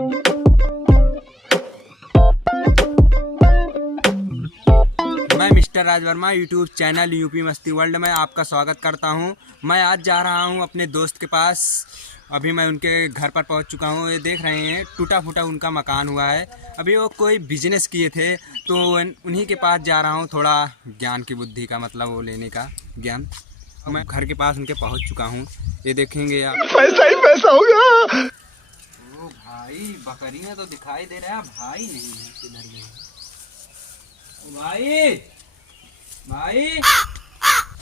मैं मिस्टर राज Verma YouTube channel UP मस्ती world में आपका स्वागत करता हूं। मैं आज जा रहा हूं अपने दोस्त के पास। अभी मैं उनके घर पर पहुंच चुका हूं। ये देख रहे हैं टूटा फूटा उनका मकान हुआ है। अभी वो कोई बिजनेस किए थे तो उन्हीं के पास जा रहा हूं, थोड़ा ज्ञान की बुद्धि का मतलब वो लेने का ज्ञान। मैं घर के पास उनके पहुंच चुका हूं। ये देखेंगे आप, पैसा ही पैसा होगा। ओ भाई, बकरियां तो दिखाई दे रहा है, भाई नहीं है, किधर गए भाई? भाई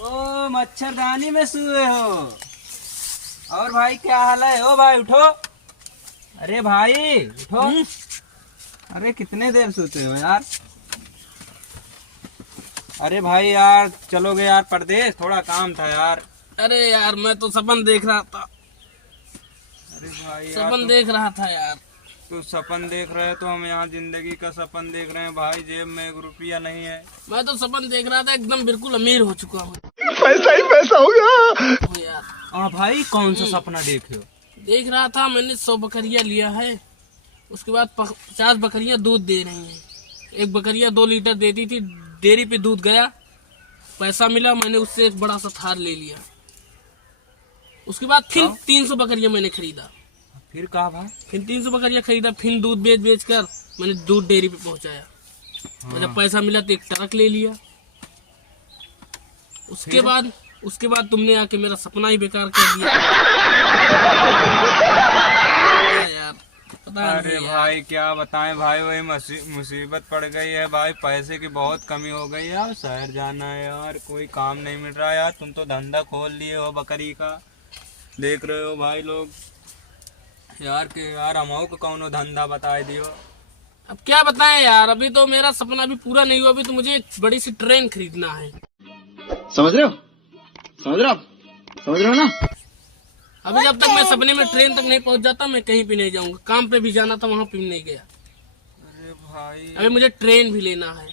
ओ मच्छरदानी में सोए हो? और भाई क्या हाल है? ओ भाई उठो, अरे भाई उठो। अरे कितने देर सोते हो यार? अरे भाई यार चलोगे यार परदेश? थोड़ा काम था यार। अरे यार मैं तो सपन देख रहा था। अरे भाई यार, सपन देख रहा था यार। तो सपन देख रहे हैं तो हम यहाँ जिंदगी का सपन देख रहे हैं भाई। जेब में एक रुपया नहीं है। मैं तो सपन देख रहा था, एकदम बिल्कुल अमीर हो चुका हूँ पैसा ही पैसा होगा। यार। हाँ भाई, कौन सा सपना देखे हो? देख रहा था मैंने 100 बकरियां लिया है। उसके बाद 50 बकरियां दूध दे रही हैं। एक बकरियां 2 लीटर देती थी, डेयरी पे दूध गया, पैसा मिला, मैंने उससे एक बड़ा सा थार ले लिया। उसके बाद फिर 300 बकरियां मैंने खरीदा। फिर कहा भाई? फिर 300 बकरियां खरीदा, फिर दूध बेच बेच कर मैंने दूध डेयरी पे पहुंचाया। और जब पैसा मिला तो एक ट्रक ले लिया। उसके बाद तुमने आके मेरा सपना ही बेकार कर दिया यार। पता अरे नहीं भाई क्या बताएं भाई, वही मुसीबत पड़ गई है भाई। पैसे की बहुत कमी हो गई यार। शहर जाना है यार, कोई काम नहीं मिल रहा यार। तुम तो धंधा खोल लिए हो बकरी का, देख रहे हो भाई लोग यार। के यार हमको को कौनो धंधा बताए दियो। अब क्या बताएं यार, अभी तो मेरा सपना भी पूरा नहीं हुआ। अभी तो मुझे एक बड़ी सी ट्रेन खरीदना है। समझ रहे हो? समझ रहे हो? समझ रहे हो ना? अभी जब तक मैं सपने में ट्रेन तक नहीं पहुंच जाता मैं कहीं भी नहीं जाऊंगा। काम पे भी जाना था, वहां पे भी नहीं गया। अरे भाई, अभी मुझे ट्रेन भी लेना है।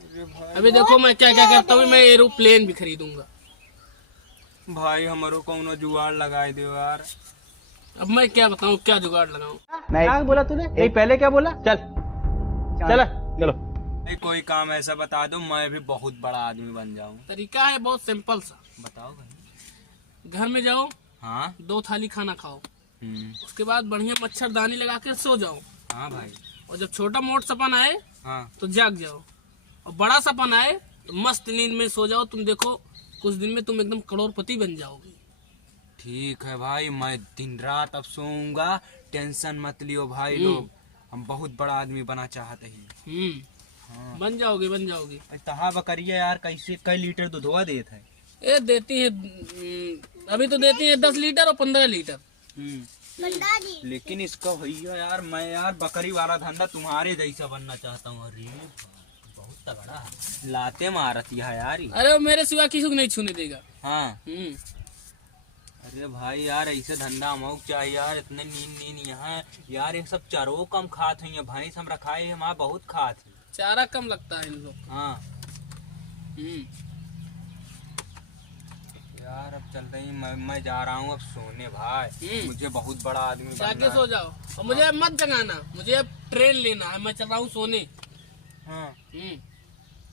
अरे भाई, अभी देखो मैं क्या क्या करता हूँ। मैं एरोप्लेन भी खरीदूंगा। भाई हमारो कौनो जुगाड़ लगाए दियो यार। अब मैं क्या बताऊँ, क्या जुगाड़ लगाऊं? क्या बोला तूने? नहीं पहले क्या बोला? चल चल चलो। कोई काम ऐसा बता दो मैं भी बहुत बड़ा आदमी बन जाऊं। तरीका है बहुत सिंपल सा। बताओ भाई। घर में जाओ, हाँ 2 थाली खाना खाओ, उसके बाद बढ़िया मच्छरदानी लगा के सो जाओ। हाँ भाई। और जब छोटा मोटा सपन आए हाँ तो जाग जाओ, और बड़ा सपन आए तो मस्त नींद में सो जाओ। तुम देखो कुछ दिन में तुम एकदम करोड़पति बन जाओगे। ठीक है भाई, मैं दिन रात अब सोऊंगा। टेंशन मत लियो भाई लोग, हम बहुत बड़ा आदमी बना चाहते हैं। हाँ। बन जाओगे बन जाओगे। तहा बकरिया यार कैसे कई लीटर दूधवा देत है? ये देती है, अभी तो देती है 10 लीटर और 15 लीटर। लेकिन इसका भैया यार, मैं यार बकरी वाला धंधा तुम्हारे जैसा बनना चाहता हूँ। अरे बहुत तगड़ा है, लाते मारती है यार। अरे वो मेरे सिवा किसी को नहीं छूने देगा। हाँ। अरे भाई यार ऐसे धंधा हमको चाहिए यार। इतने नींद यहाँ यार, ये सब चारों कम खात है। भैंस हम रखाए है, हमारा बहुत खात है। चारा कम लगता है इन लोग। हाँ यार, अब चलते ही मैं जा रहा हूँ अब सोने भाई। मुझे बहुत बड़ा आदमी जाके बनना सो जाओ, और मुझे मत जगाना। मुझे अब ट्रेन लेना है, मैं चल रहा हूँ सोने। हाँ।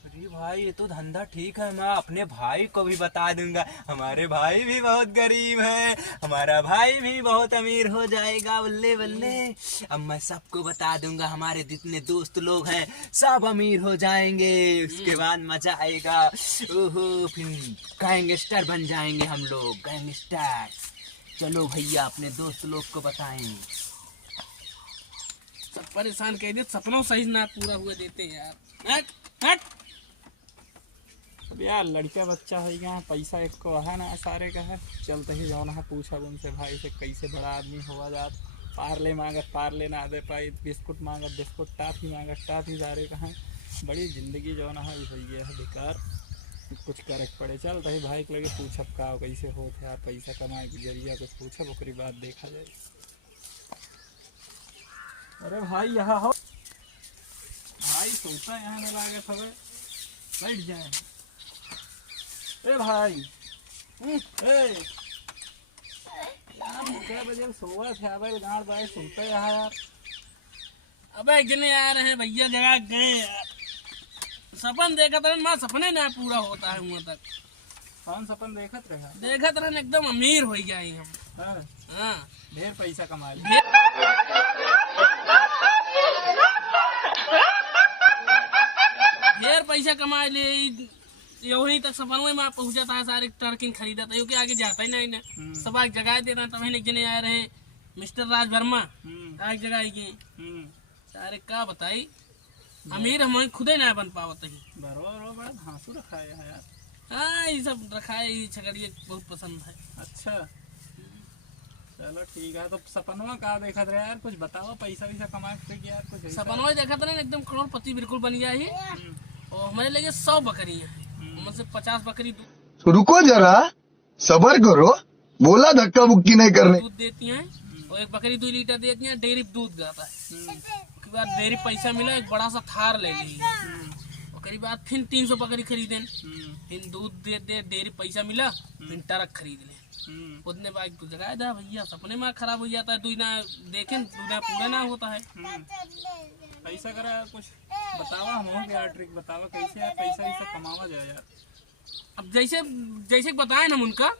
अरे भाई ये तो धंधा ठीक है, मैं अपने भाई को भी बता दूंगा। हमारे भाई भी बहुत गरीब है, हमारा भाई भी बहुत अमीर हो जाएगा। बल्ले बल्ले, अब मैं सबको बता दूंगा। हमारे जितने दोस्त लोग हैं सब अमीर हो जाएंगे। उसके बाद मजा आएगा। ओहो, फिर गैंगस्टर बन जाएंगे हम लोग, गैंगस्टर। चलो भैया अपने दोस्त लोग को बताएं। सब परेशान कह दिए, सपनों सही ना पूरा हुए देते हैं यार। हट हट। अब यार लड़का बच्चा है यहाँ, पैसा एक को है ना सारे का है। चलते ही जाओ ना, पूछा उनसे भाई से कैसे बड़ा आदमी हुआ जात। पार्ले मांगत पार्ले ना दे पाई, बिस्कुट मांगत बिस्कुट, टाफी मांगत टाफी, सारे कहाँ बड़ी जिंदगी जो ना है गया है बेकार। कुछ करे पड़े। चलते ही भाई को लगे पूछब का कैसे हो यार, पैसा कमाए के जरिया कुछ पूछब, ओकरी बाद देखा जाए। अरे भाई यहाँ हो भाई, सोचा यहाँ न लागत हवे, बैठ जाए। ए भाई, ए क्या बजे सोवा थे अबे गाड़ बाय सुनते यार। अबे जने आ रहे हैं भैया जगह गए यार। सपन देखा था माँ सपने ना पूरा होता है वहाँ तक। कौन सपन देखत रहा? देखा था एकदम अमीर हो गए हम। हाँ, हाँ ढेर पैसा कमा लिया। ढेर पैसा कमा ले यही तक सपनों में पहुंचा था। सारे टर्किन खरीदा था क्योंकि आगे जाता ही नहीं ना। सब आग जगह देना तभी एक जने आ रहे मिस्टर राज वर्मा आग जगह गए सारे का बताई अमीर हम खुदे ना बन पावत ही। बरोबर हाँसू रखा है यार। हाँ ये सब रखा है। ये छगड़िया बहुत पसंद है। अच्छा चलो ठीक है। तो सपनवा का देखा रहे यार? कुछ बताओ पैसा वैसा कमा के यार कुछ ऐसा? सपनों देखा था एकदम करोड़पति बिल्कुल बन गया है। और हमारे लगे 100 बकरियां हैं उनमें से 50 बकरी रुको जरा, सबर करो, बोला धक्का बुक्की नहीं करने। दूध देती हैं और एक बकरी 2 लीटर देती है। डेयरी पे दूध गाता है। उसके बाद डेयरी पैसा मिला एक बड़ा सा थार ले ली। और करीब बाद फिर 300 बकरी खरीदे। फिर दूध दे डेयरी पैसा मिला फिर ट्रक खरीद ले। उतने बाद तो जगह था भैया सपने में खराब हो जाता है। दूना देखें दूना पूरा ना होता है। पैसा करा यार कुछ बतावा हम यार ट्रिक बतावा कैसे यार पैसा वैसा कमावा जाए यार। अब जैसे जैसे बताए ना उनका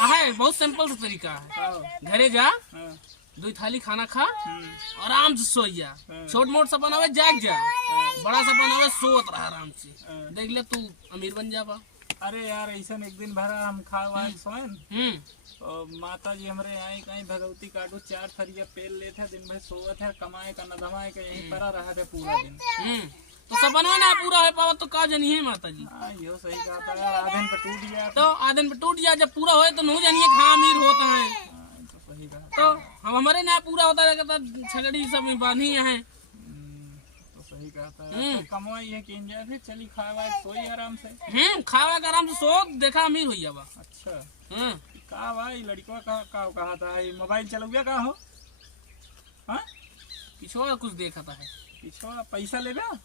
है बहुत सिंपल सा तरीका है। घरे जा 2 थाली खाना खा आराम से सो जा। छोट मोट सपन आवे जाग जा। बड़ा सपन आवे सोत रहा आराम से। देख ले तू अमीर बन जाबा। अरे यार ऐसा एक दिन भरा हम खा सोन और माता जी हमारे यहाँ कहीं भगवती काटू 4 थरिया पेल लेते दिन भर सोवत है कमाए का न धमाए का यहीं परा रहा थे पूरा दिन। तो सपनवा ना पूरा है पावा तो का जनिए माता जी। हाँ यो सही कहा था यार। आधन पे टूट गया तो आधन पे टूट गया जब पूरा होए तो नहीं जानिए कहाँ अमीर होता है। तो सही कहा। तो हम हमारे ना पूरा होता है छगड़ी सब बांधी है। तो सही कहा था यार। तो कमाई है कि जाए फिर चली खावा सोई आराम से। खावा का आराम से सो देखा अमीर हो जावा। अच्छा हाँ का भाई लड़का का कहा था ये मोबाइल चलो गया का हो? हाँ पिछवा कुछ देखा था है। पिछवा पैसा ले गया।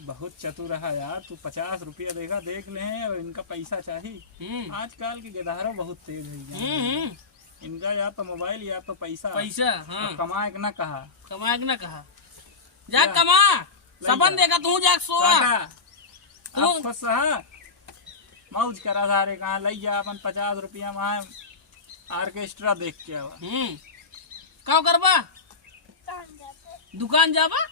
बहुत चतुर रहा यार तू। 50 रुपया देखा देख ले और इनका पैसा चाहिए। आजकल के गिधारों बहुत तेज है। इनका या तो मोबाइल या तो पैसा। हाँ कमाए के ना कहा। कमाए के ना कहा जा कमा। सपन देखा तू जाग सो मौज करा सारे कहा लई जा अपन 50 रुपया वहाँ ऑर्केस्ट्रा देख के आवा। का करबा दुकान जाबा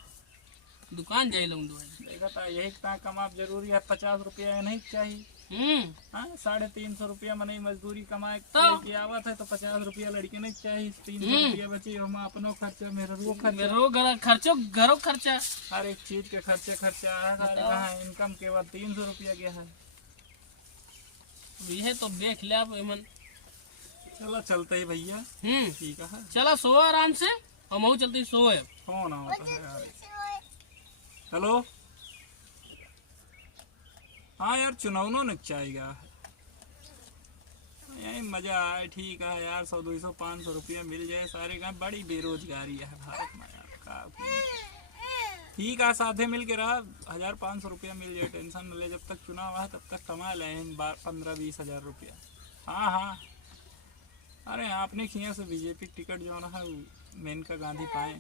दुकान जाए लूँ देखा था यही कमा जरूरी है। 50 रुपया नहीं चाहिए। 350 रुपया मनी मजदूरी कमाए लेके आवत है तो 50 रुपया लड़के नहीं चाहिए। 300 रुपया बचे हम अपनो खर्चा मेरा घरों खर्चा हर एक चीज के खर्चा है। इनकम केवल 300 रुपया गया है। ये तो देख ले आप एमन। चलो चलते ही भैया। ठीक है चला सो आराम से हम चलते सोए। फोन आता है यार। हेलो हाँ यार चुनाव न चाहिएगा यही मजा आए। ठीक है यार 100 200 500 रुपया मिल जाए सारे का। बड़ी बेरोजगारी है भारत में यार का। ठीक है साथे मिल के रहा 1000-500 रुपया मिल जाए टेंशन न ले। जब तक चुनाव है तब तक कमा ले 15-20 हजार रुपया। हाँ अरे आपने खिया से बीजेपी टिकट जो है मेनका गांधी पाए।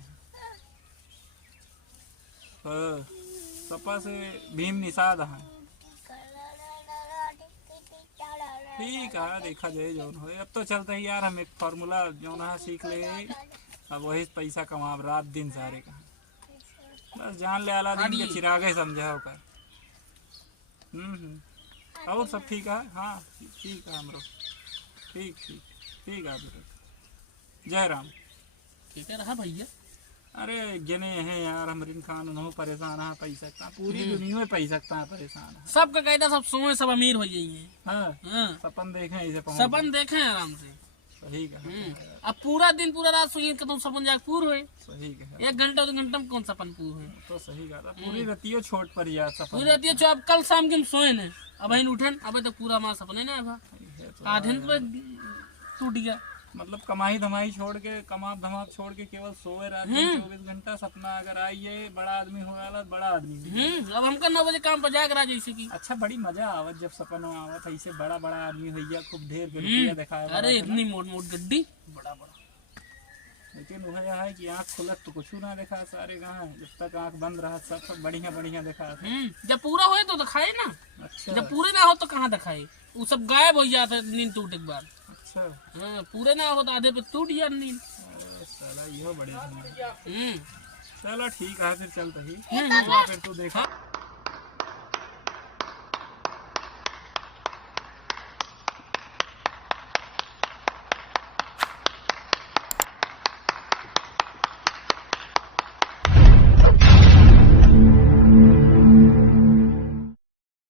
सपा से भीम निषाद है। ठीक है देखा जाए जो हो। अब तो चलते ही यार हम एक फार्मूला जो है सीख ले। अब वही पैसा कमा रात दिन सारे का। बस जान ले आला दिन के चिरागे समझा होकर। और सब ठीक है। हाँ ठीक है हम लोग ठीक है जय राम। ठीक है रहा भैया। अरे जने हैं यार अमरीन खान उन्होंने परेशान है पैसा का। पूरी दुनिया में पैसा का परेशान है। सबका कहता सब सोए सब अमीर हो जाएंगे। हाँ सपन देखें इसे सपन देखें आराम से। सही है। अब पूरा दिन पूरा रात सोइए तुम सपन जाग पूर हुए। सही है। 1 घंटा 2 घंटा में कौन सपन पूर हुए। तो सही कहा पूरी रतियो छोट पर यार सपन पूरी रतियो अब कल शाम के हम सोए न अब उठन अब तक पूरा माँ सपने ना आधा दिन टूट गया। मतलब कमाई धमाई छोड़ के, कमाप धमाप छोड़ के केवल सोए रात में 24 घंटा। सपना अगर आइए बड़ा आदमी हो गया, बड़ा आदमी। अब हमका 9 बजे काम पर जाए करा जैसे की। अच्छा, बड़ी मजा आवत जब सपना आवत ऐसे बड़ा बड़ा आदमी भैया, खूब ढेर के रुपया दिखाया। अरे इतनी मोट मोट गड्डी, बड़ा बड़ा। लेकिन वह यह है कि आँख खुलत तो कुछ ना देखा सारे कहाँ, जब तक आँख बंद रहा सब बढ़िया बढ़िया देखा। जब पूरा होए तो दिखाए ना। अच्छा, जब पूरे ना हो तो कहाँ दिखाए, वो सब गायब हो जाता नींद टूटे के बाद। अच्छा। हाँ, पूरे ना हो तो आधे पे टूट गया नींद। अरे साला यो बड़े। हम्म। चलो ठीक है, फिर चलते ही। फिर तू देखा।